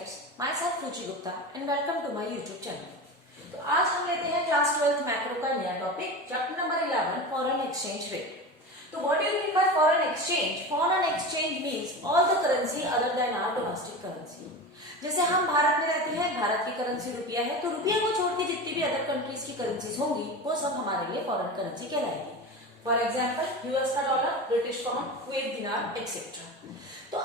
Friends, myself Ruchi Gupta and welcome to my YouTube channel. तो आज हम लेते हैं क्लास 12th मैक्रो का नया topic, chapter number 11, foreign exchange rate. तो what do you mean by foreign exchange? Foreign exchange means all the currency other than our domestic currency. जैसे हम भारत में रहते हैं, भारत की करेंसी रुपया है, तो रुपये को छोड़ के जितनी भी अदर कंट्रीज की करेंसीज होंगी वो सब हमारे लिए फॉरेन करेंसी कहलाएगी। फॉर एग्जाम्पल यूएस का dollar, British pound, Kuwait dinar etcetera. तो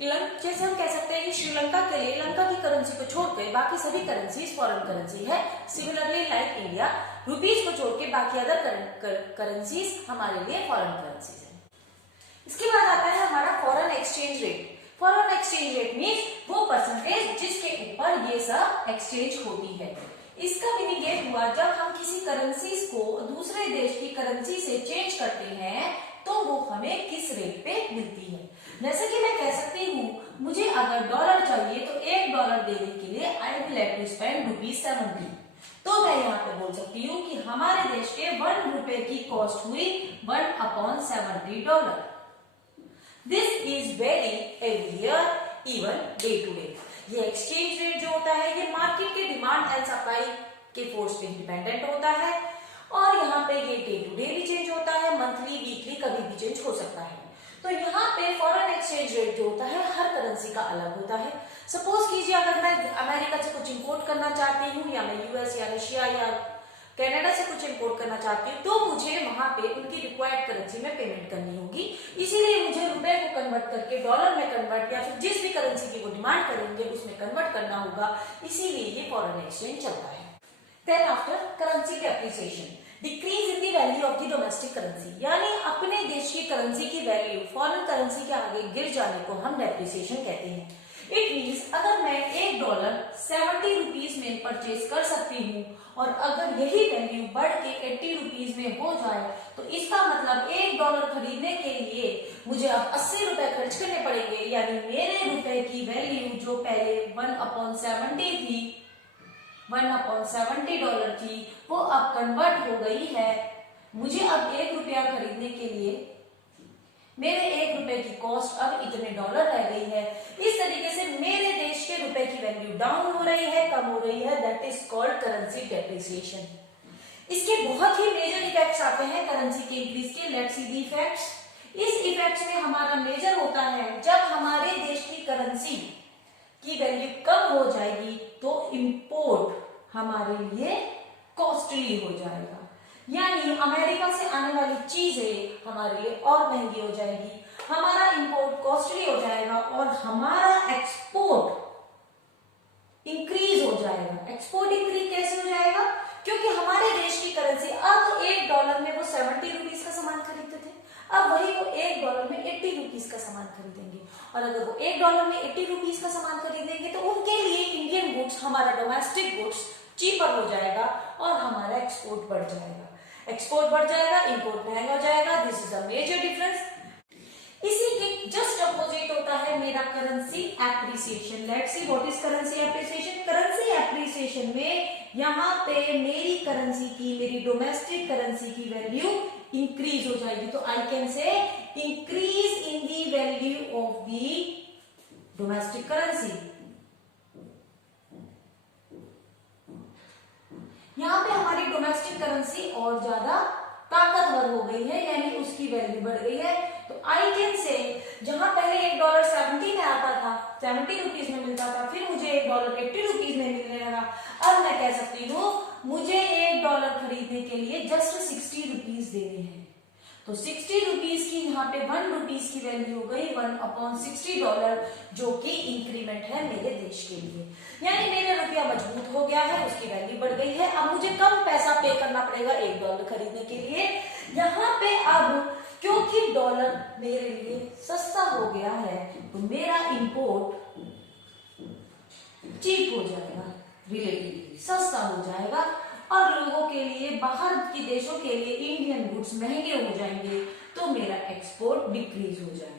जैसे हम कह सकते हैं कि श्रीलंका के लिए लंका की करेंसी को छोड़कर बाकी सभी करेंसीज फॉरेन करेंसी है। सिमिलरली लाइक इंडिया, रुपीज को छोड़ के बाकी अदर करेंसीज हमारे लिए फॉरेन करेंसीज है। इसके बाद आता है हमारा foreign exchange rate. Foreign exchange rate means वो परसेंटेज जिसके ऊपर ये सब एक्सचेंज होती है। इसका मीनिंग ये हुआ जब हम किसी करेंसीज को दूसरे देश की करेंसी से चेंज करते हैं तो वो हमें किस रेट पे मिलती है। जैसे कि मैं कह सकती हूँ मुझे अगर डॉलर चाहिए तो $1 देने के लिए I will have to spend ₹70। तो मैं यहाँ पे बोल सकती हूँ कि हमारे देश के ₹1 की कॉस्ट हुई $1/70। This is very every even day to day. ये एक्सचेंज रेट जो होता है ये मार्केट के डिमांड एंड सप्लाई के फोर्स पे डिपेंडेंट होता है और यहाँ पे ये डे टू डे भी चेंज होता है, मंथली, वीकली, कभी भी चेंज हो सकता है। तो यहाँ पे फॉरेन एक्सचेंज रेट जो होता है हर करेंसी का अलग होता है। सपोज कीजिए अगर मैं अमेरिका से कुछ इंपोर्ट करना चाहती हूँ या मैं यूएस या रशिया या कनाडा से कुछ इंपोर्ट करना चाहती हूँ तो मुझे वहां पे उनकी रिक्वायर्ड करेंसी में पेमेंट करनी होगी। इसीलिए मुझे रुपए को कन्वर्ट करके डॉलर में कन्वर्ट या फिर जिस भी करेंसी की वो डिमांड करेंगे उसमें कन्वर्ट करना होगा। इसीलिए ये फॉरेन एक्सचेंज चलता है। Then after currency depreciation, decrease in the value of the domestic currency, यानी अपने देश की करेंसी की वैल्यू फॉरेन करेंसी के आगे गिर जाने को हम डेप्रिसिएशन कहते हैं। इट मीन्स अगर मैं $1 ₹70 में परचेज कर सकती हूँ और अगर यही वैल्यू बढ़ के ₹80 में हो जाए तो इसका मतलब $1 खरीदने के लिए मुझे अब ₹80 खर्च करने पड़ेंगे। यानी मेरे रुपए की वैल्यू जो पहले 1/70 थी, $1/70 थी, वो अब कन्वर्ट हो गई है। मुझे अब ₹1 खरीदने के लिए मेरे ₹1 की कॉस्ट अब इतने डॉलर रह गई है। इस तरीके से मेरे देश के रुपए की वैल्यू डाउन हो रही है, कम हो रही है। That is called currency depreciation. इसके बहुत ही मेजर इफेक्ट्स आते हैं करेंसी के इंक्रीज के। Let's see the effects. इस इफेक्ट्स में हमारा मेजर होता है जब हमारे देश की करेंसी की वैल्यू कम हो जाएगी तो इंपोर्ट हमारे लिए कॉस्टली हो जाएगा। यानी अमेरिका से आने वाली चीजें हमारे लिए और महंगी हो जाएगी, हमारा इंपोर्ट कॉस्टली हो जाएगा और हमारा एक्सपोर्ट इंक्रीज हो जाएगा। एक्सपोर्ट इंक्रीज कैसे हो जाएगा? क्योंकि हमारे देश की करेंसी अब $1 में वो ₹70 का सामान खरीदते थे, अब वही वो $1 में ₹80 का सामान खरीदेंगे। और अगर वो $1 में ₹80 का सामान खरीदेंगे तो उनके लिए इंडियन गुड्स, हमारा डोमेस्टिक गुड्स चीपर हो जाएगा और हमारा एक्सपोर्ट बढ़ जाएगा। एक्सपोर्ट बढ़ जाएगा, इंपोर्ट महंगा हो जाएगा। This is a major difference. इसी के जस्ट अपोजिट होता है मेरा currency appreciation. Let's see what is currency appreciation. Currency appreciation में यहाँ पे मेरी करेंसी की, मेरी डोमेस्टिक करेंसी की वैल्यू इंक्रीज हो जाएगी। तो I can say increase in the value of the domestic currency. यहाँ पे हमारी डोमेस्टिक करेंसी और ज्यादा ताकतवर हो गई है, यानी उसकी वैल्यू बढ़ गई है। तो आई कैन से जहां पहले $1 70 में आता था, ₹70 में मिलता था, फिर मुझे $1 ₹80 में मिलने लगा। अब मैं कह सकती हूँ मुझे $1 खरीदने के लिए जस्ट ₹60 देने हैं। तो ₹60 की यहाँ पे ₹1 की वैल्यू हो गई $1/60, जो कि इंक्रीमेंट है मेरे देश के लिए। यानी मेरा रुपया मजबूत हो गया है, उसकी वैल्यू बढ़ गई है। अब मुझे कम पैसा पे करना पड़ेगा $1 खरीदने के लिए। यहाँ पे अब क्योंकि डॉलर मेरे लिए सस्ता हो गया है तो मेरा इंपोर्ट चीप हो जाएगा, रिलेटिवली सस्ता हो जाएगा और लोगों के लिए, बाहर के देशों के लिए इंडियन गुड्स महंगे हो जाएंगे तो मेरा एक्सपोर्ट डिक्रीज हो जाएगा।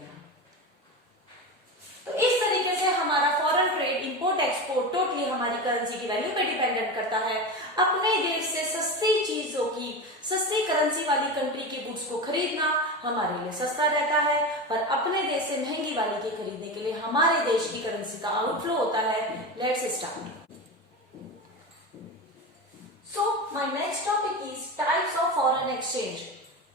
तो इस तरीके से हमारा foreign trade, import export totally हमारी करेंसी की वैल्यू पे डिपेंडेंट करता है। अपने देश से सस्ती चीजों की, सस्ती करेंसी वाली कंट्री के गुड्स को खरीदना हमारे लिए सस्ता रहता है, पर अपने देश से महंगी वाली के खरीदने के लिए हमारे देश की करेंसी का आउटफ्लो होता है। Let's start. So my next topic is types of foreign exchange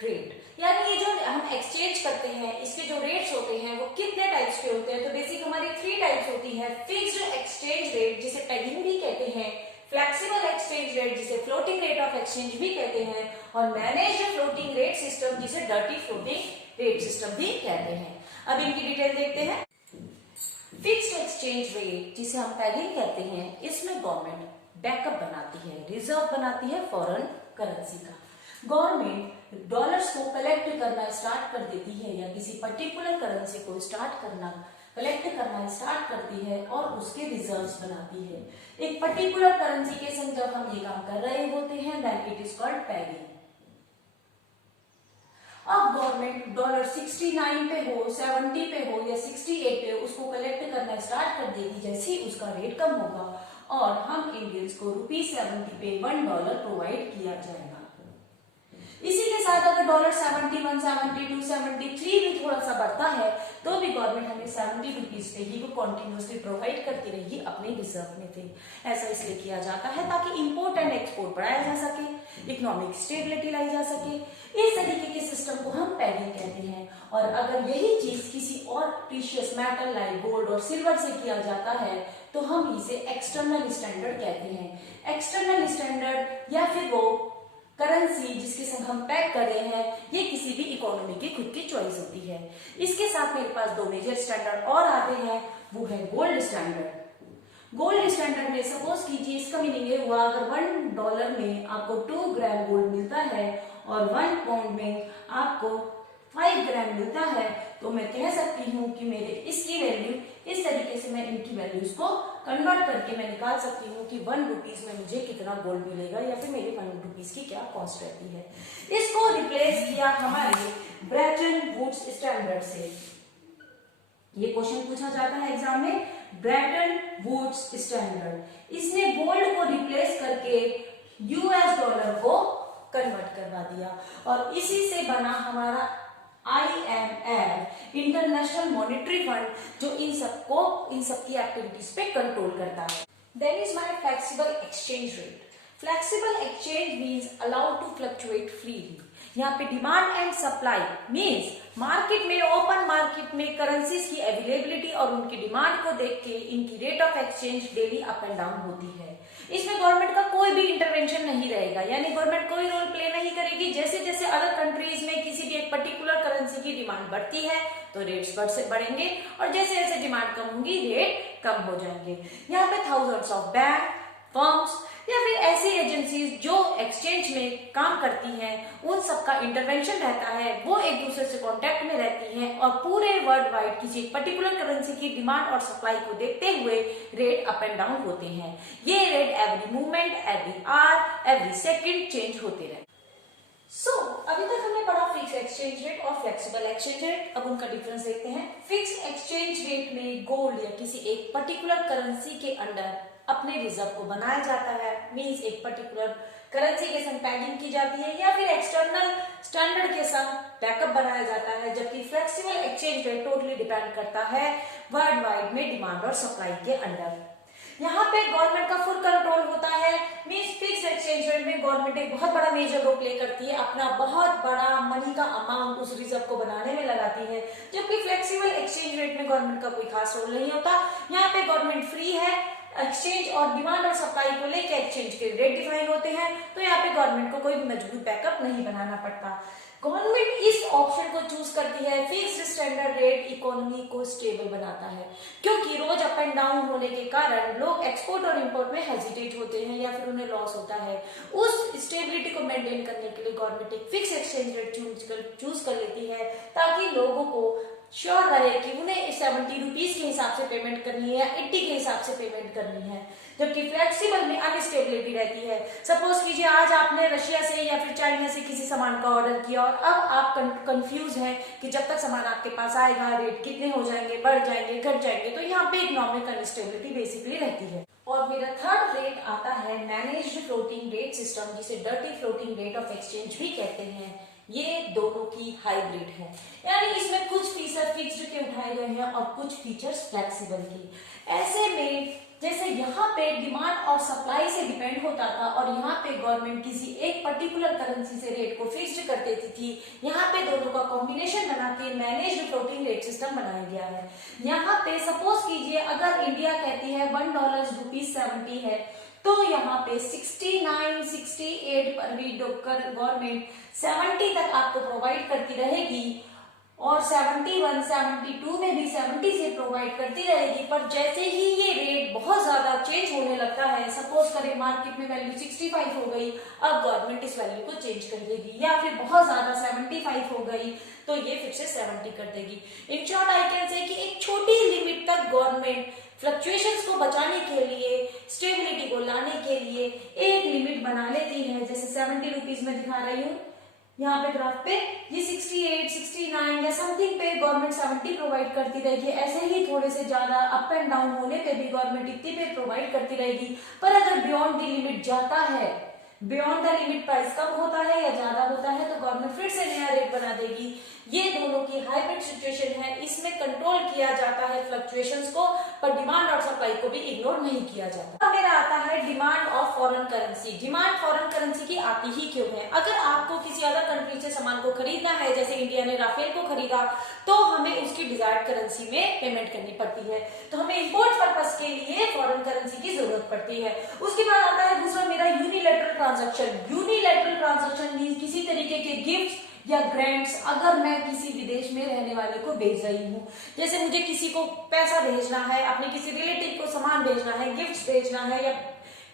rate, यानी ये जो हम एक्सचेंज करते हैं इसके जो रेट्स होते हैं वो कितने टाइप्स के होते हैं। तो बेसिक हमारी 3 टाइप्स होती है। फिक्स्ड एक्सचेंज रेट जिसे पेगिंग भी कहते हैं, फ्लेक्सिबल एक्सचेंज रेट जिसे फ्लोटिंग रेट ऑफ एक्सचेंज भी कहते हैं, और मैनेज्ड फ्लोटिंग रेट सिस्टम जिसे डर्टी फ्लोटिंग रेट सिस्टम भी कहते हैं। अब इनकी डिटेल देखते हैं। फिक्स्ड एक्सचेंज रेट जिसे हम पेगिंग कहते हैं, इसमें गवर्नमेंट बैकअप बनाती है, रिजर्व बनाती है फॉरेन करेंसी का। गवर्नमेंट डॉलर्स को कलेक्ट करना स्टार्ट कर देती है या किसी पर्टिकुलर करेंसी को कलेक्ट करना स्टार्ट करती है और उसके रिजर्व्स बनाती है। एक पर्टिकुलर करेंसी के संग जब हम ये काम कर रहे होते हैं then it is called pegging. अब गवर्नमेंट डॉलर 69 पे हो, 70 पे हो या 68 पे हो, उसको कलेक्ट करना स्टार्ट कर देगी जैसे ही उसका रेट कम होगा और हम इंडियंस को ₹70 पे $1 प्रोवाइड किया जाएगा। इसी के साथ अगर डॉलर 71, 72, 73 भी थोड़ा सा बढ़ता है तो भी गवर्नमेंट हमें ₹70 पे ही वो कंटिन्यूअसली प्रोवाइड करती रहेगी अपने रिजर्व में थे। ऐसा इसलिए किया जाता है ताकि इंपोर्ट एंड एक्सपोर्ट बढ़ाया जा सके, इकोनॉमिक स्टेबिलिटी लाई जा सके। इस तरीके के सिस्टम को हम पेगिंग कहते हैं। और अगर यही चीज किसी और प्रीशियस मेटल लाइक गोल्ड और सिल्वर से किया जाता है तो हम इसे एक्सटर्नल स्टैंडर्ड कहते हैं। एक्सटर्नल स्टैंडर्ड या फिर वो करेंसी जिसके संग हम पैक कर रहे हैं, ये किसी भी इकोनॉमी की खुद की चॉइस होती है। इसके साथ मेरे पास 2 मेजर स्टैंडर्ड और आते हैं, वो है गोल्ड स्टैंडर्ड। गोल्ड स्टैंडर्ड में सपोज कीजिए इसका मीनिंग ये हुआ अगर $1 में आपको 2 ग्राम गोल्ड मिलता है और 1 पाउंड में आपको 5 ग्राम मिलता है तो मैं कह सकती हूँ कि मेरे इसकी वैल्यू इस तरीके से मैं इनकी वैल्यूज को कन्वर्ट करके मैं निकाल सकती हूँ कि ₹1 में मुझे कितना गोल्ड मिलेगा या फिर मेरे ₹1 की क्या कॉस्ट रहती है। इसको रिप्लेस किया हमारे ब्रेटन वुड्स स्टैंडर्ड से। ये क्वेश्चन पूछा जाता है एग्जाम में, ब्रेटन वुड्स स्टैंडर्ड। इसने गोल्ड को रिप्लेस करके US डॉलर को कन्वर्ट करवा दिया और इसी से बना हमारा IMF, इंटरनेशनल मॉनेटरी फंड, जो इन सब की एक्टिविटीज पे कंट्रोल करता है। Then is my flexible exchange rate. Flexible exchange means allowed to fluctuate freely. यहाँ पे demand and supply means market में, ओपन मार्केट में करेंसीज की अवेलेबिलिटी और उनकी डिमांड को देख के इनकी rate of exchange daily up and down होती है। इसमें गवर्नमेंट का कोई भी इंटरवेंशन नहीं रहेगा, यानी गवर्नमेंट कोई रोल प्ले नहीं करेगी। जैसे जैसे अदर कंट्रीज में किसी भी एक पर्टिकुलर करेंसी की डिमांड बढ़ती है तो रेट्स बढ़ेंगे और जैसे जैसे डिमांड कम होगी रेट कम हो जाएंगे। यहाँ पे थाउजेंड्स ऑफ बैंक, फर्म्स या फिर ऐसी एजेंसीज जो एक्सचेंज में काम करती हैं, उन सबका इंटरवेंशन रहता है। वो एक दूसरे से कांटेक्ट में रहती हैं और पूरे वर्ल्ड वाइड किसी पर्टिकुलर करेंसी की डिमांड और सप्लाई को देखते हुए रेट अप एंड डाउन होते हैं। ये rate every movement, every hour, every second change होते रहते। अभी तक हमने पढ़ा फिक्स एक्सचेंज रेट और फ्लेक्सिबल एक्सचेंज रेट। अब उनका डिफरेंस देखते हैं। फिक्स एक्सचेंज रेट में गोल्ड या किसी एक पर्टिकुलर करेंसी के अंडर अपने रिजर्व को बनाया जाता है, मींस एक पर्टिकुलर करेंसी के संग पैगिंग की जाती है या फिर एक्सटर्नल स्टैंडर्ड के संग बैकअप बनाया जाता है। जबकि flexible exchange rate totally depend करता है वर्ल्ड वाइड में डिमांड और सप्लाई के अंडर। यहाँ पे गवर्नमेंट का फुल कंट्रोल होता है, मींस फिक्स एक्सचेंज रेट में गवर्नमेंट एक बहुत बड़ा मेजर रोल प्ले करती है, अपना बहुत बड़ा मनी का अमाउंट उस रिजर्व को बनाने में लगाती है। जबकि फ्लेक्सिबल एक्सचेंज रेट में गवर्नमेंट का कोई खास रोल नहीं होता। यहाँ पे गवर्नमेंट फ्री है, एक्सचेंज और डिमांड और सप्लाई को लेकर एक्सचेंज के रेट डिफाइन होते हैं, तो यहाँ पे गवर्नमेंट को कोई मजबूत बैकअप नहीं बनाना पड़ता। गवर्नमेंट इस ऑप्शन को चूज करती है। फिक्स्ड स्टैंडर्ड रेट इकोनॉमी को स्टेबल बनाता है, क्योंकि रोज अप एंड डाउन होने के कारण लोग एक्सपोर्ट और इंपोर्ट में हेजिटेट होते हैं या फिर उन्हें लॉस होता है। उस स्टेबिलिटी को मेंटेन करने के लिए गवर्नमेंट एक फिक्स एक्सचेंज रेट चूज कर लेती है, ताकि लोगों को श्योर रहे कि उन्हें 70 रुपीज के हिसाब से पेमेंट करनी है या 80 के हिसाब से पेमेंट करनी है। जबकि फ्लेक्सिबल में अनस्टेबिलिटी रहती है। सपोज कीजिए आज आपने रशिया से या फिर चाइना से किसी सामान का ऑर्डर किया और अब आप कंफ्यूज हैं कि जब तक सामान आपके पास आएगा रेट कितने हो जाएंगे, बढ़ जाएंगे, घट जाएंगे, तो यहाँ पे इकोनॉमिक अनस्टेबिलिटी बेसिकली रहती है। और मेरा थर्ड रेट आता है मैनेज्ड फ्लोटिंग रेट सिस्टम, जिसे dirty floating rate of exchange भी कहते हैं। ये दोनों की हाइब्रिड है, यानी इसमें कुछ फीचर फिक्स्ड के उठाए गए हैं और कुछ फीचर्स फ्लेक्सिबल की। ऐसे में जैसे यहाँ पे डिमांड और सप्लाई से डिपेंड होता था और यहाँ पे गवर्नमेंट किसी एक पर्टिकुलर करेंसी से रेट को फिक्स्ड कर देती थी, यहाँ पे दोनों का कॉम्बिनेशन बना के मैनेज्ड फ्लोटिंग रेट सिस्टम बनाया गया है। यहाँ पे सपोज कीजिए अगर इंडिया कहती है $1.70 है, तो यहाँ पे 69, 68 पर भी गवर्नमेंट 70 तक आपको प्रोवाइड करती रहेगी और 71, 72 में भी 70 से प्रोवाइड करती रहेगी। पर जैसे ही ये रेट बहुत ज्यादा चेंज होने लगता है, सपोज करें मार्केट में वैल्यू 65 हो गई, अब गवर्नमेंट इस वैल्यू को चेंज कर देगी, या फिर बहुत ज्यादा 75 हो गई तो ये फिर से 70 कर देगी। इन शॉर्ट आई कैन से कि एक छोटी लिमिट तक गवर्नमेंट फ्लक्चुएशंस को बचाने के लिए, स्टेबिलिटी को लाने के लिए एक लिमिट बना लेती है। जैसे 70 रुपीज में दिखा रही हूँ यहाँ पे ग्राफ पे, ये 68, 69 या समथिंग पे गवर्नमेंट 70 प्रोवाइड करती रहेगी। ऐसे ही थोड़े से ज्यादा अप एंड डाउन होने पे भी गवर्नमेंट इतनी पे प्रोवाइड करती रहेगी। पर अगर बियॉन्ड द लिमिट जाता है, बियॉन्ड द लिमिट प्राइस कम होता है या ज्यादा होता है, तो गवर्नमेंट फिर से नया रेट बना देगी। ये दोनों की हाइब्रिड सिचुएशन है, इसमें कंट्रोल किया जाता है फ्लक्चुएशंस को, पर डिमांड और सप्लाई को भी इग्नोर नहीं किया जाता। अब मेरा आता है demand of foreign currency. Demand foreign currency की आती ही क्यों है? अगर आपको किसी अदर कंट्री से सामान को खरीदना है, जैसे इंडिया ने राफेल को खरीदा, तो हमें उसकी डिजायर्ड करेंसी में पेमेंट करनी पड़ती है, तो हमें इंपोर्ट पर्पस के लिए फॉरेन करेंसी की जरूरत पड़ती है। उसके बाद आता है दूसरा मेरा unilateral transaction. Unilateral transaction means किसी तरीके के गिफ्ट या ग्रांट्स अगर मैं किसी विदेश में रहने वाले को भेज रही हूँ, जैसे मुझे किसी को पैसा भेजना है, अपने किसी रिलेटिव को सामान भेजना है, गिफ्ट भेजना है या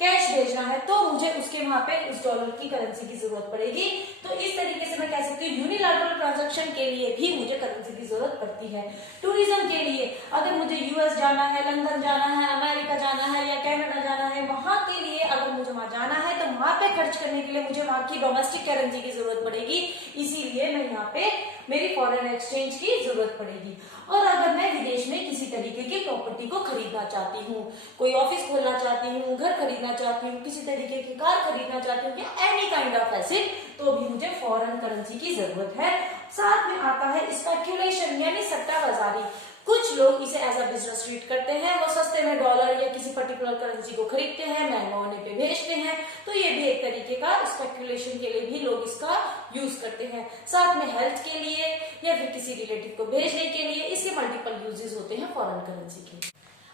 कैश भेजना है, तो मुझे उसके वहां पे उस डॉलर की करेंसी की जरूरत पड़ेगी। तो इस तरीके से मैं कह सकती हूँ यूनिलैटरल ट्रांजैक्शन के लिए भी मुझे करेंसी की जरूरत पड़ती है। टूरिज्म के लिए अगर मुझे यूएस जाना है, लंदन जाना है, अमेरिका जाना है या कनाडा जाना है, वहां के लिए अगर मुझे वहां जाना है तो वहां पे खर्च करने के लिए मुझे वहां की डोमेस्टिक करेंसी की जरूरत पड़ेगी, इसीलिए मैं यहाँ पे मेरी फॉरेन एक्सचेंज की जरूरत पड़ेगी। और अगर मैं विदेश में किसी तरीके की प्रॉपर्टी को खरीदना चाहती हूँ, कोई ऑफिस खोलना चाहती हूँ, घर खरीदना चाहती हूँ, किसी तरीके की कार खरीदना चाहती हूँ या एनी काइंड ऑफ एसेट, तो भी मुझे फॉरेन करेंसी की जरूरत है। साथ में आता है स्पेक्यूलेशन यानी सट्टा बाजारी। कुछ लोग इसे एज अ बिजनेस ट्रीट करते हैं, वो सस्ते में डॉलर या किसी पर्टिकुलर करेंसी को खरीदते हैं, महंगा होने पे बेचते हैं, तो ये भी एक तरीके का स्पेक्यूलेशन के लिए भी लोग इसका यूज करते हैं। साथ में हेल्थ के लिए या फिर किसी रिलेटिव को भेजने के लिए इसके मल्टीपल यूजेस होते हैं फॉरेन करेंसी के।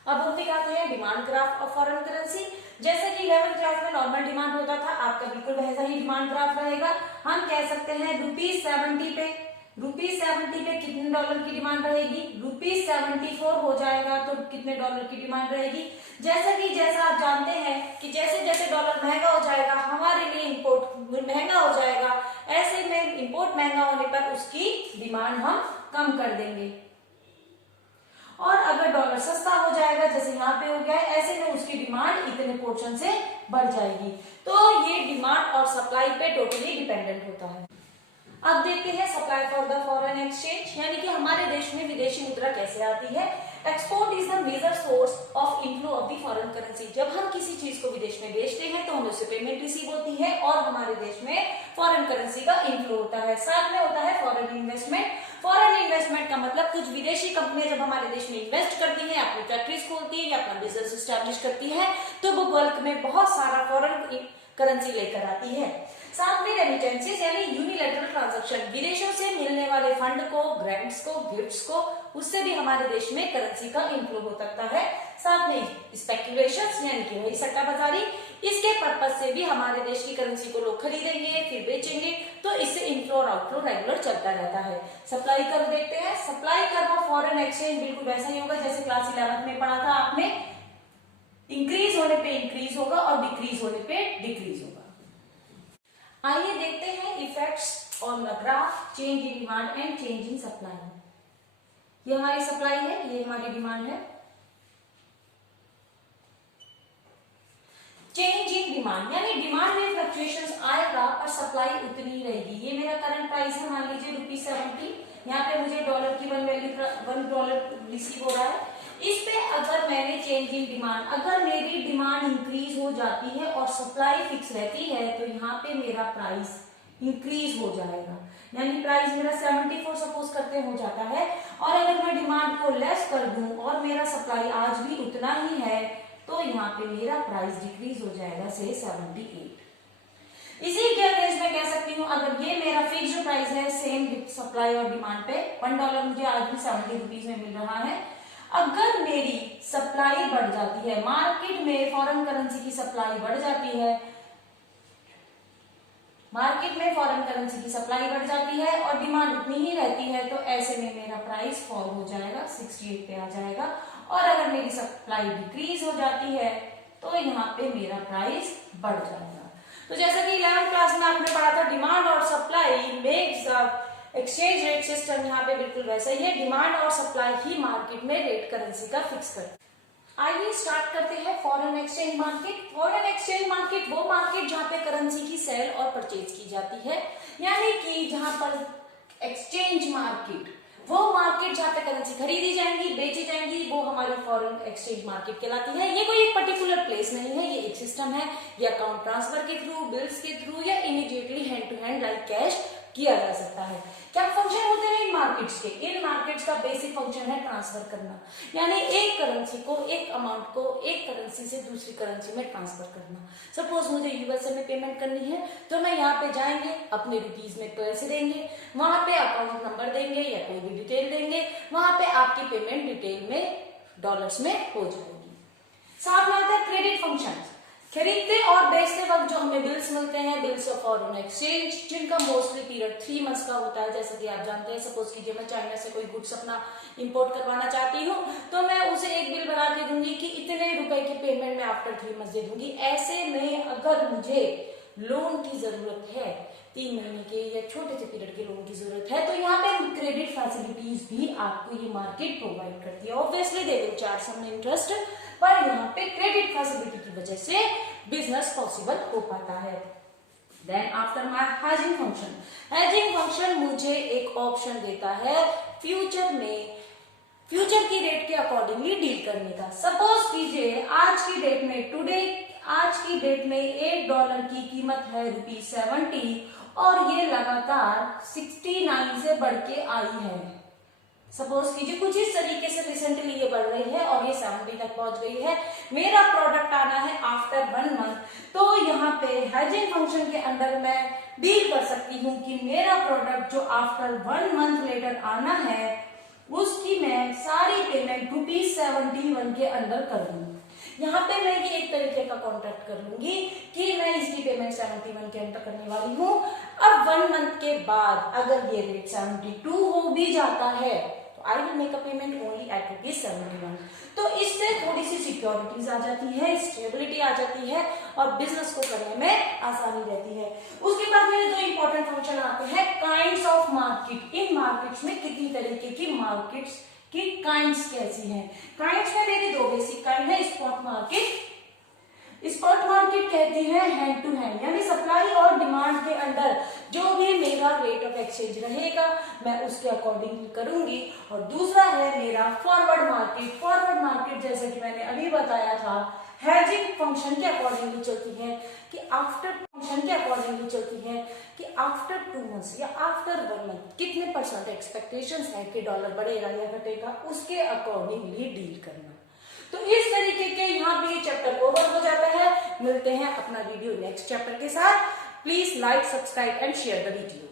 अब हम दिखाते हैं demand graph of foreign currency. जैसे कि 11th क्लास में नॉर्मल डिमांड होता था, आपका बिल्कुल वैसा ही डिमांड ग्राफ रहेगा। हम कह सकते हैं ₹70 पे कितने डॉलर की डिमांड रहेगी, ₹74 हो जाएगा तो कितने डॉलर की डिमांड रहेगी। जैसा आप जानते हैं कि जैसे जैसे डॉलर महंगा हो जाएगा हमारे लिए इंपोर्ट महंगा हो जाएगा, ऐसे में इंपोर्ट महंगा होने पर उसकी डिमांड हम कम कर देंगे। और अगर डॉलर सस्ता हो जाएगा जैसे यहाँ पे हो गया है, ऐसे में उसकी डिमांड इतने पोर्शन से बढ़ जाएगी। तो ये डिमांड और सप्लाई पे टोटली डिपेंडेंट होता है। अब देखते हैं supply for the foreign exchange, यानी कि हमारे देश में विदेशी मुद्रा कैसे आती है। Export is the major source of inflow of the foreign currency. जब हम किसी चीज को विदेश में बेचते हैं तो हमें उससे पेमेंट रिसीव होती है और हमारे देश में फॉरेन करेंसी का इनफ्लो होता है। साथ में होता है फॉरेन इन्वेस्टमेंट। फॉरेन इन्वेस्टमेंट का मतलब कुछ विदेशी कंपनियां जब हमारे देश में इन्वेस्ट करती हैं, अपनी फैक्ट्रीज खोलती है या अपना बिजनेस एस्टेब्लिश करती है, तो वो बल्क में बहुत सारा फॉरेन करेंसी लेकर आती है। साथ में रेमिटेंसेस यानी यूनिलैटरल ट्रांजैक्शन, विदेशों से मिलने वाले फंड को, ग्रांट्स को, गिफ्ट्स को, उससे भी हमारे देश में करेंसी का इनफ्लो हो सकता है। साथ में स्पेक्यूलेशंस यानी कि वही सट्टा बाजारी, इसके पर्पज से भी हमारे देश की करेंसी को लोग खरीदेंगे फिर बेचेंगे, तो इससे इनफ्लो और आउटफ्लो रेगुलर चलता रहता है। सप्लाई कर्व देखते हैं। Supply curve of foreign exchange बिल्कुल वैसा ही होगा जैसे क्लास 11 में पढ़ा था आपने। इंक्रीज होने पे इंक्रीज होगा और डिक्रीज होने पे डिक्रीज होगा। आइए देखते हैं effects on the graph, change in demand and change in supply. ये हमारी सप्लाई है, ये हमारी डिमांड है। चेंज इन डिमांड यानी डिमांड में फ्लक्चुएशंस आएगा पर सप्लाई उतनी ही रहेगी। ये मेरा करंट प्राइस है, मान लीजिए ₹70। यहाँ पे मुझे डॉलर की $1 रिसीव हो रहा है। इस पे अगर मैंने चेंज इन डिमांड, अगर मेरी डिमांड इंक्रीज हो जाती है और सप्लाई फिक्स रहती है, तो यहाँ पे मेरा प्राइस इंक्रीज हो जाएगा, यानी प्राइस मेरा 74 सपोज करते हो जाता है, और अगर मैं डिमांड को लेस कर दूं और मेरा सप्लाई आज भी उतना ही है, तो यहाँ पे मेरा प्राइस डिक्रीज हो जाएगा से 78। इसी के अगेंस्ट मैं कह सकती हूँ, अगर ये मेरा फिक्स्ड प्राइस है सेम सप्लाई और डिमांड पे, $1 मुझे आज भी 70 रुपीज में मिल रहा है, अगर मेरी सप्लाई बढ़ जाती है, मार्केट में फॉरेन करेंसी की सप्लाई बढ़ जाती है, मार्केट में फॉरेन करेंसी की सप्लाई बढ़ जाती है और डिमांड उतनी ही रहती है, तो ऐसे में मेरा प्राइस फॉल हो जाएगा, 68 पे आ जाएगा। और अगर मेरी सप्लाई डिक्रीज हो जाती है तो यहाँ पे मेरा प्राइस बढ़ जाएगा। तो जैसा कि 11th क्लास में आपने पढ़ा था, डिमांड और supply makes the exchange rate system, यहाँ पे बिल्कुल वैसा ही है, डिमांड और सप्लाई ही मार्केट में रेट करेंसी का फिक्स करते हैं। आइए स्टार्ट करते हैं foreign exchange market. Foreign exchange market वो मार्केट जहां पे करेंसी की सेल और परचेज की जाती है, यानी कि जहां पर एक्सचेंज मार्केट, वो मार्केट जहां पे करेंसी खरीदी जाएंगी, बेची जाएंगी, वो हमारी फॉरेन एक्सचेंज मार्केट कहलाती है। ये कोई एक पर्टिकुलर प्लेस नहीं है, ये एक सिस्टम है, ये अकाउंट ट्रांसफर के थ्रू, बिल्स के थ्रू या immediately hand to hand like cash किया जा सकता है। क्या फंक्शन होते हैं इन मार्केट्स के? इन मार्केट्स का बेसिक फंक्शन है ट्रांसफर करना, यानी एक करेंसी को, एक अमाउंट को एक करेंसी से दूसरी करेंसी में ट्रांसफर करना। सपोज मुझे यूएसए में पेमेंट करनी है, तो मैं यहाँ पे जाएंगे, अपने रुपीज में पैसे देंगे, वहां पे अकाउंट नंबर देंगे या कोई भी डिटेल देंगे, वहां पे आपकी पेमेंट डिटेल में डॉलर्स में हो जाएगी। साथ में आता है क्रेडिट फंक्शन। खरीदते और बेचते वक्त जो हमें बिल्स मिलते हैं, बिल्स ऑफ फॉरेन एक्सचेंज, जिनका मोस्टली पीरियड 3 मंथ्स का होता है, जैसा कि आप जानते हैं। सपोज कीजिए मैं चाइना से कोई गुड्स अपना इंपोर्ट करवाना चाहती हूँ, तो मैं उसे एक बिल बना के दूंगी कि इतने रुपए की पेमेंट मैं आफ्टर 3 मंथ्स दे दूंगी। ऐसे में अगर मुझे लोन की जरूरत है, 3 महीने के या छोटे से पीरियड के लोन की जरूरत है, तो यहाँ पे क्रेडिट फैसिलिटीज भी आपको ये मार्केट प्रोवाइड करती है। Obviously they will charge some interest, पर यहाँ पे क्रेडिट फैसिलिटी की वजह से बिजनेस पॉसिबल हो पाता है। Then after my hedging function, hedging function मुझे एक ऑप्शन देता है फ्यूचर में, फ्यूचर की रेट के अकॉर्डिंगली डील करने का। सपोज कीजिए आज की डेट में, टुडे आज की डेट में $1 की कीमत है ₹70 और ये लगातार 69 से बढ़ के आई है। सपोज कीजिए कुछ इस तरीके से रिसेंटली ये बढ़ रही है और ये 70 तक पहुंच गई है। मेरा प्रोडक्ट आना है आफ्टर 1 मंथ, तो यहाँ पे हेजिंग फंक्शन के अंदर मैं डील कर सकती हूँ कि मेरा प्रोडक्ट जो आफ्टर 1 मंथ लेटर आना है, उसकी मैं सारी पेमेंट ₹71 के अंदर कर दूँ। यहाँ पे मैं ये एक तरीके का कॉन्ट्रैक्ट कर लूंगी कि मैं इसकी पेमेंट 71 के अंदर करने वाली हूँ। अब 1 मंथ के बाद अगर ये रेट 72 हो भी जाता है, तो I will make a payment only at ₹71। तो इससे थोड़ी सी सिक्योरिटीज आ जाती है, स्टेबिलिटी आ जाती है और बिजनेस को करने में आसानी रहती है। उसके बाद मेरे 2 इंपॉर्टेंट फंक्शन आते हैं, kinds of market. In markets में कितनी तरीके की मार्केट्स कि काइंड्स कैसी हैं। काइंड्स में मेरी 2 बेसिक काइंड है। स्पॉट मार्केट, स्पॉट मार्केट कहती है हैंड टू हैंड, यानी सप्लाई और डिमांड के अंदर जो भी मेरा रेट ऑफ एक्सचेंज रहेगा मैं उसके अकॉर्डिंग करूंगी। और दूसरा है मेरा फॉरवर्ड मार्केट। फॉरवर्ड मार्केट जैसे कि मैंने अभी बताया था, हेजिंग फंक्शन के अकॉर्डिंगली चलती है कि आफ्टर फंक्शन के अकॉर्डिंगली चलती है कि आफ्टर 2 मंथ्स या आफ्टर 1 मंथ कितने % एक्सपेक्टेशंस है कि डॉलर बढ़ेगा या घटेगा, उसके अकॉर्डिंगली डील करना। तो इस तरीके के यहाँ पे चैप्टर ओवर हो जाता है। मिलते हैं अपना वीडियो नेक्स्ट चैप्टर के साथ। Please like, subscribe and share the video.